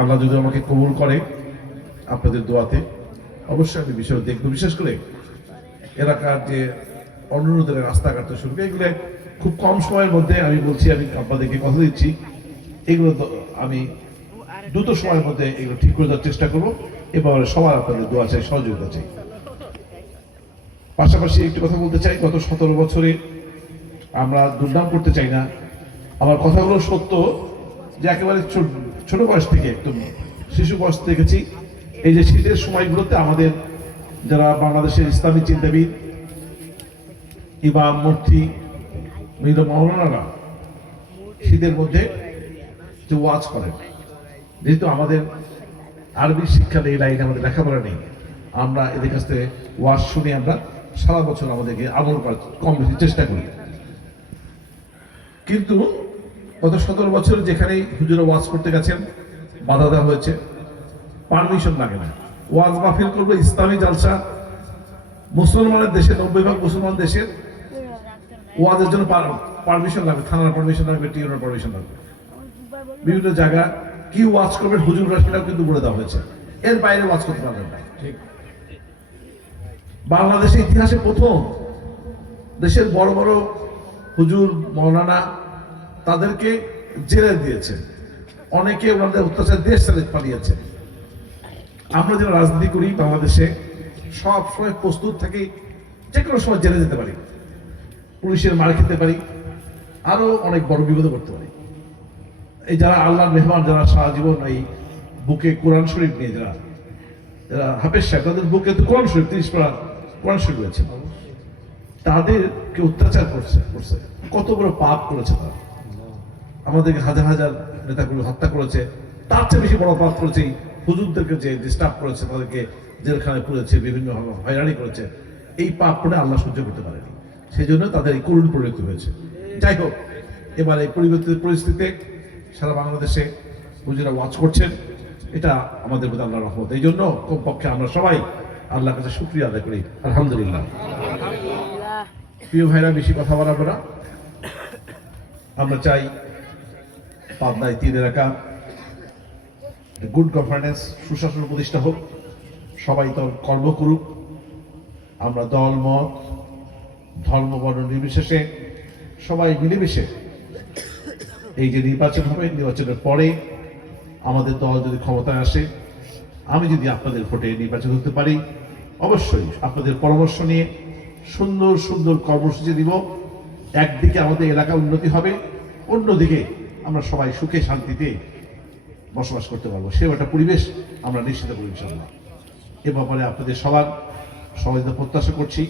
আল্লাহ যদি আমাকে কবুল করে আপনাদের দোয়াতে অবশ্যই আমি বিষয় দেখবো। বিশেষ করে এলাকার যে অনুরোধের রাস্তাঘাট শুরু এগুলো খুব কম সময়ের মধ্যে আমি বলছি, আমি আপনাদেরকে কথা দিচ্ছি, এগুলো আমি দ্রুত সময়ের মধ্যে এগুলো ঠিক করে দেওয়ার চেষ্টা করবো এবং সবার আপনাদের দোয়া চাই, সহযোগিতা চাই। পাশাপাশি একটু কথা বলতে চাই, গত 17 বছরে আমরা দুর্নাম করতে চাই না, আমার কথাগুলো সত্য যে একেবারে ছোট বয়স থেকে একদম শিশু বয়স দেখেছি এই যে শীতের সময়গুলোতে আমাদের যারা বাংলাদেশের ইসলামী চিন্তাবিদ, ইমাম, মুফতি, মীর মাওলানারা শীতের মধ্যে যে ওয়াজ করেন, যেহেতু আমাদের আরবি শিক্ষা নেই, লাইনে আমাদের লেখাপড়া নেই, আমরা এদের কাছ থেকে ওয়াজ শুনে আমরা সারা বছর আমাদেরকে আমল করার কম বেশি চেষ্টা করি। কিন্তু গত 17 বছর যেখানে হুজুরা ওয়াজ করতে গেছেন বাধা দেওয়া হয়েছে, পারমিশন লাগে না। ওয়াজ মাহফিল করবো ইসলামী জালসা, মুসলমানের দেশে 90% মুসলমান দেশের ওয়াজের জন্য পারমিশন লাগবে, থানার পারমিশন লাগবে, টিউনের পারমিশন লাগবে। বিভিন্ন জায়গা কি ওয়াজ করবে হুজুররা সেটাও কিন্তু বলে দেওয়া হয়েছে, এর বাইরে ওয়াজ করতে পারবেন না। ঠিক বাংলাদেশের ইতিহাসে প্রথম দেশের বড় বড় হুজুর মৌলানা তাদেরকে জেলে দিয়েছে, অনেকে ওনাদের অত্যাচার দেশ ছেড়ে পালিয়েছে। আমরা যারা রাজনীতি করি বাংলাদেশে সব সময় প্রস্তুত থাকি, যে কোনো সময় জেলে যেতে পারি, পুলিশের মার খেতে পারি, আরো অনেক বড় বিপদে করতে পারি। এই যারা আল্লাহর মেহমান, যারা সারা জীবন এই বুকে কোরআন শরীফ নিয়ে যারা হাফেজ সাহেব, তাদের বুকে তো কোরআন শরীফ 30 পারা কোরআন শরীফ রয়েছে, তাদেরকে অত্যাচার করছে, কত বড় পাপ করেছে তারা। আমাদেরকে হাজার হাজার নেতাগুলো হত্যা করেছে, তার চেয়ে বেশি বড় পাপ করেছে হুজুরদেরকে যে ডিস্টার্ব করেছে, তাদেরকে জেলখানে পুরেছে, বিভিন্ন হয়রানি করেছে। এই পাপ করে আল্লাহ সহ্য করতে পারেনি, সেই জন্য তাদের এই করুণ পরিণতি হয়েছে। যাই হোক, এবার এই পরিবর্তিত পরিস্থিতিতে সারা বাংলাদেশে হুজুরা ওয়াজ করছেন, এটা আমাদের প্রতি আল্লাহর রহমত। এই জন্য কমপক্ষে আমরা সবাই আল্লাহর কাছে শুকরিয়া আদায় করি, আলহামদুলিল্লাহ। প্রিয় ভাইরা, বেশি কথা বলাবো না, আমরা চাই পাবনায় 3 এলাকা গুড গভর্নেন্স, সুশাসন প্রতিষ্ঠা হোক, সবাই দল কর্ম করুক, আমরা দল মত ধর্ম বর্ণ নির্বিশেষে সবাই মিলেমিশে এই যে নির্বাচন হবে, নির্বাচনের পরে আমাদের দল যদি ক্ষমতায় আসে, আমি যদি আপনাদের ভোটে নির্বাচন হতে পারি, অবশ্যই আপনাদের পরামর্শ নিয়ে সুন্দর সুন্দর কর্মসূচি দিব। একদিকে আমাদের এলাকা উন্নতি হবে, অন্যদিকে আমরা সবাই সুখে শান্তিতে বসবাস করতে পারবো, সে একটা পরিবেশ আমরা নিশ্চিত করব ইনশাআল্লাহ। এ ব্যাপারে আপনাদের সবার সহযোগিতা প্রত্যাশা করছি।